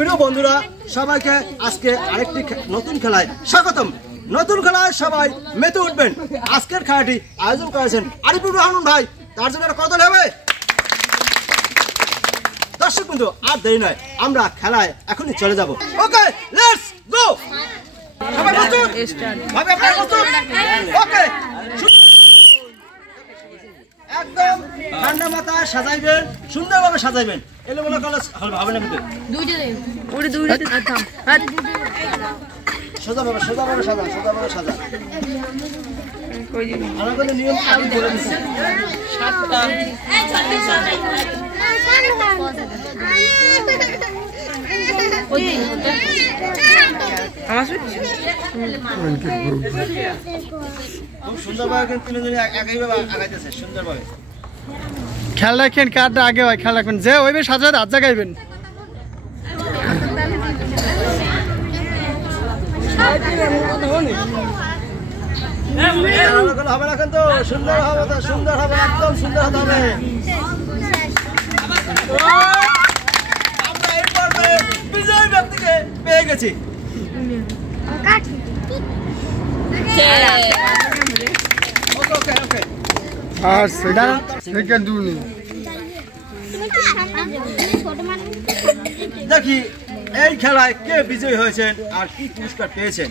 প্রিয় বন্ধুরা সবাইকে আজকে আরেকটি নতুন খেলায় স্বাগতম। নতুন খেলায় সবাই মেতে উঠবেন। আজকের খেলাটি আয়োজন করেছেন আরিফুর রহমান ভাই, তার জন্য কত হবে দর্শক বন্ধু। আর দেরি নয়, আমরা খেলায় এখনই চলে যাব। ওকে, লেটস গো। সবাই প্রস্তুত? ভাবে আপনারা প্রস্তুত? ওকে, একদম ঠান্ডা মাথায় সাজাইবেন, সুন্দরভাবে সাজাইবেন। এলে মনে করলে হবে না, কিন্তু সোজাভাবে সোজাভাবে সাজা, সোজাভাবে সাজা। আমাদের নিয়ম আমি বলে দিচ্ছি। খুব সুন্দরভাবে কিন্তু তিনজনে একইভাবে আগাইতেছে সুন্দরভাবে। খেয়াল রাখেন কারটা আগে হয়, খেয়াল রাখবেন যে ওইভাবে সাজাতে হাত জাগাইবেন। হবে না কিন্তু সুন্দর হবে, তো সুন্দর হবে, একদম সুন্দর হতে হবে। আমরা এই পর্বে বিজয় ব্যক্তিকে পেয়ে গেছি। ওকে ওকে, আর সেটা সেকেন্ড দুনি দেখি এই খেলায় কে বিজয়ী হয়েছেন আর কি পুরস্কার পেয়েছেন।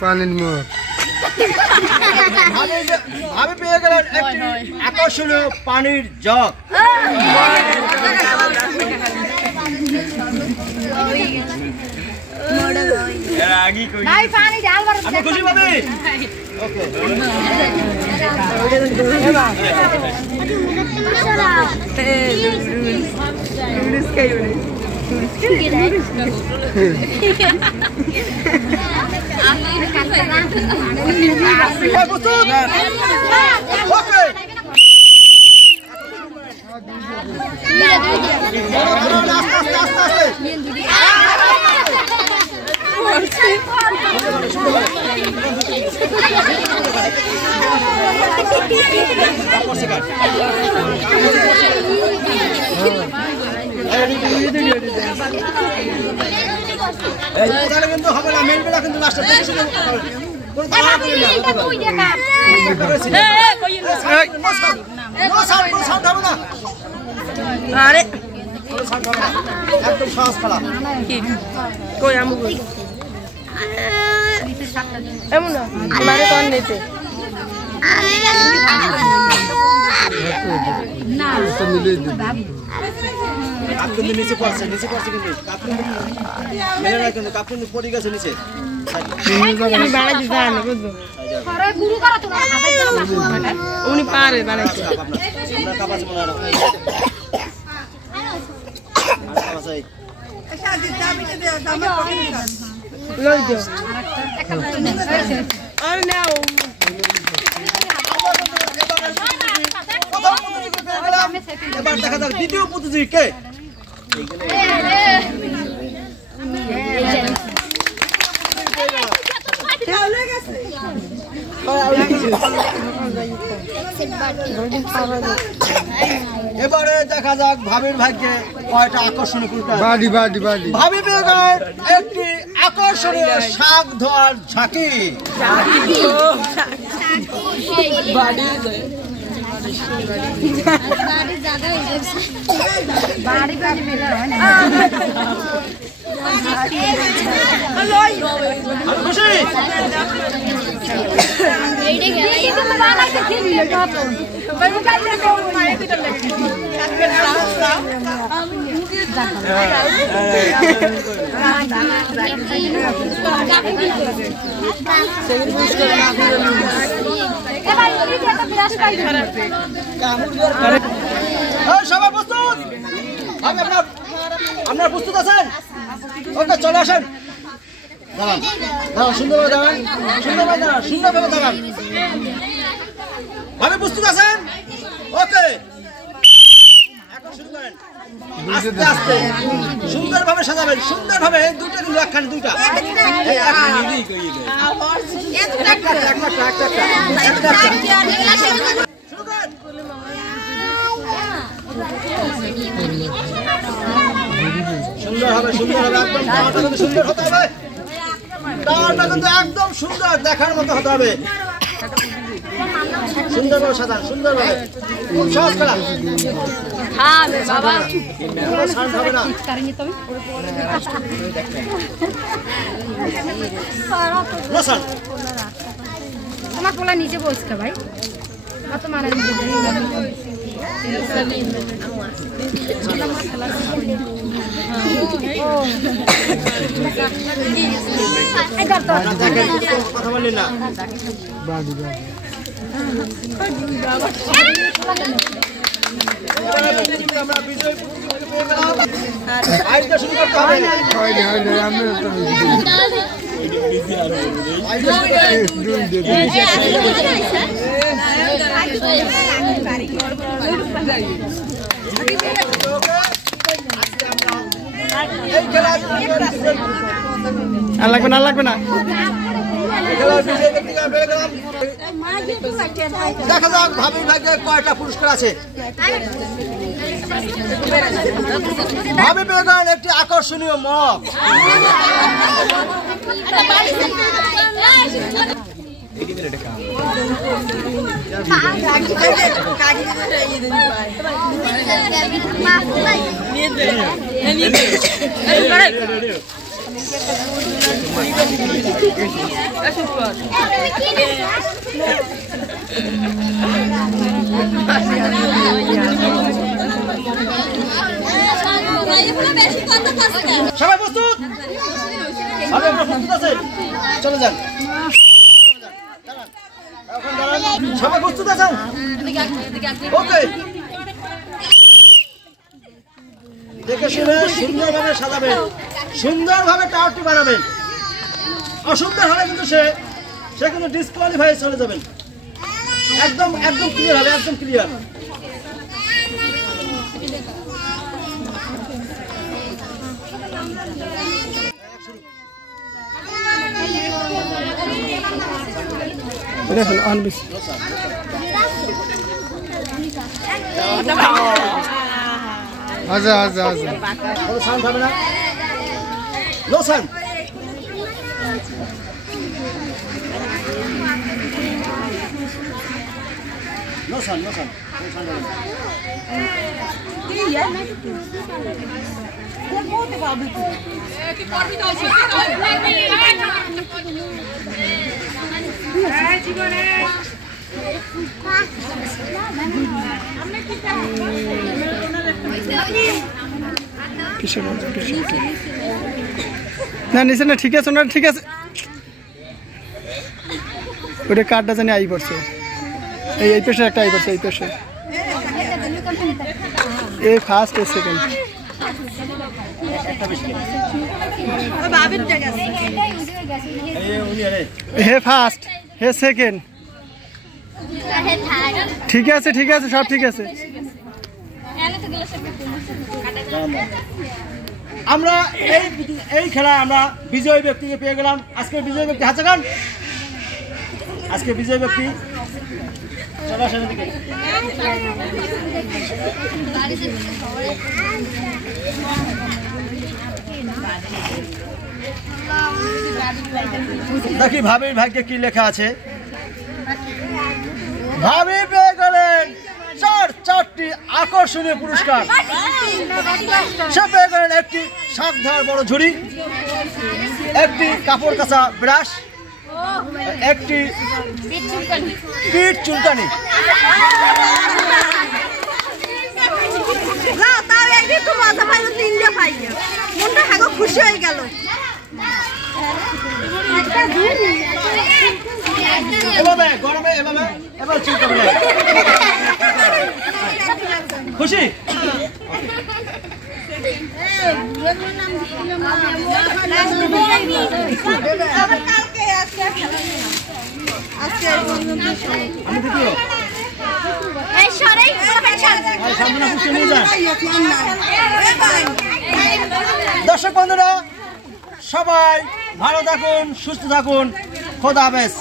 পানির মুখ আমি পেয়ে গেলেন একটি আকর্ষণীয় পানির জগ। আমি খুশি পাবি। কিন্তু হবে না, মেন বেলা কিন্তু লাস্টে একদম সহজ খেলা। এমন আমারে কোন নিতে না কাপ কিন্তু নিচে পড়ছে, নিচে পড়ছে কিন্তু কাপ কিন্তু মেলে না, কিন্তু কাপ কিন্তু পড়ে গেছে নিচে। আমি বানাই দিতে জানি বুঝছো আরে গুরু করো তো হাতের জন্য উনি পারে বানাইতে। আমরা কাপ আছে মনে হয় কাপ আছে। লই দিও আরে নাও এবার দেখা যাক দ্বিতীয় প্রতিযোগী কে। এবারে দেখা যাক ভাবির ভাগ্যে কয়টা আকর্ষণীয় পুরস্কার। বাড়ি বাড়ি বাড়ি ভাবি পেয়ে গেলেন একটি আকর্ষণীয় শাক ধোয়ার ঝাঁকি। সবাই প্রস্তুত? আপনারা প্রস্তুত আছেন? ওকে, চলে আসেন। দাঁড়ান দাঁড়ান, সুন্দরভাবে দাঁড়ান, সুন্দরভাবে দাঁড়ান, সুন্দরভাবে দাঁড়ান। ভাবে প্রস্তুত আছেন? ওকে, এখন শুরু করেন। আস্তে আস্তে সুন্দরভাবে সাজাবেন, সুন্দরভাবে। দুইটা কিন্তু একখানে দুইটা শুরু করেন। সুন্দর সুন্দর হবে একদম টাওয়ারটা কিন্তু সুন্দর হতে হবে টাওয়ারটা কিন্তু একদম সুন্দর দেখার মতো হতে হবে সুন্দরভাবে সাজান সুন্দরভাবে খুব সহজ খেলা বাবা হবে না লোসান তোমার পোলা নিচে বসছে ভাই কত মারা কথা বললি না আজকে শুরু করতে হবে আর লাগবে না দেখা যাক ভাবির ভাগ্যে কয়টা পুরস্কার আছে ভাবি পেয়ে গেলেন একটি আকর্ষণীয় মগ সবাই প্রস্তুত চলে যান সবাই প্রস্তুত আছেন ওকে দেখে শুনে সুন্দরভাবে সাজাবেন সুন্দরভাবে টাওয়ারটি বানাবেন অসুন্দর হলে কিন্তু সে কিন্তু ডিসকোয়ালিফাই চলে যাবেন একদম ক্লিয়ার হবে একদম ক্লিয়ার দেখুন অনবিস আচ্ছা কোনো সাউন্ড হবে না নো সাউন্ড নো সাউন্ড না নিচে না ঠিক আছে ওনার ঠিক আছে ওটা কার্ডটা জানি আই পড়ছে এই পেশে একটা আই পড়ছে এই পেশে এই ফার্স্ট এ সেকেন্ড হে ফার্স্ট হে সেকেন্ড ঠিক আছে সব ঠিক আছে আমরা এই খেলা আমরা বিজয়ী ব্যক্তিকে পেয়ে গেলাম আজকের বিজয়ী ব্যক্তি হাতে গান আজকে বিজয়ী ব্যক্তি চলো আসেন দিকে দেখি ভাবির ভাগ্যে কি লেখা আছে ভাবি পেয়ে গেলেন চারটি আকর্ষণীয় পুরস্কার সে পেয়ে গেলেন একটি শাক ধরার বড় ঝুড়ি একটি কাপড় কাচা ব্রাশ একটি পিঠ চুলকানি খুশি হয়ে গেল গরমে এবার চুলকানি খুশি দর্শক বন্ধুরা সবাই ভালো থাকুন সুস্থ থাকুন খোদা হাফেজ।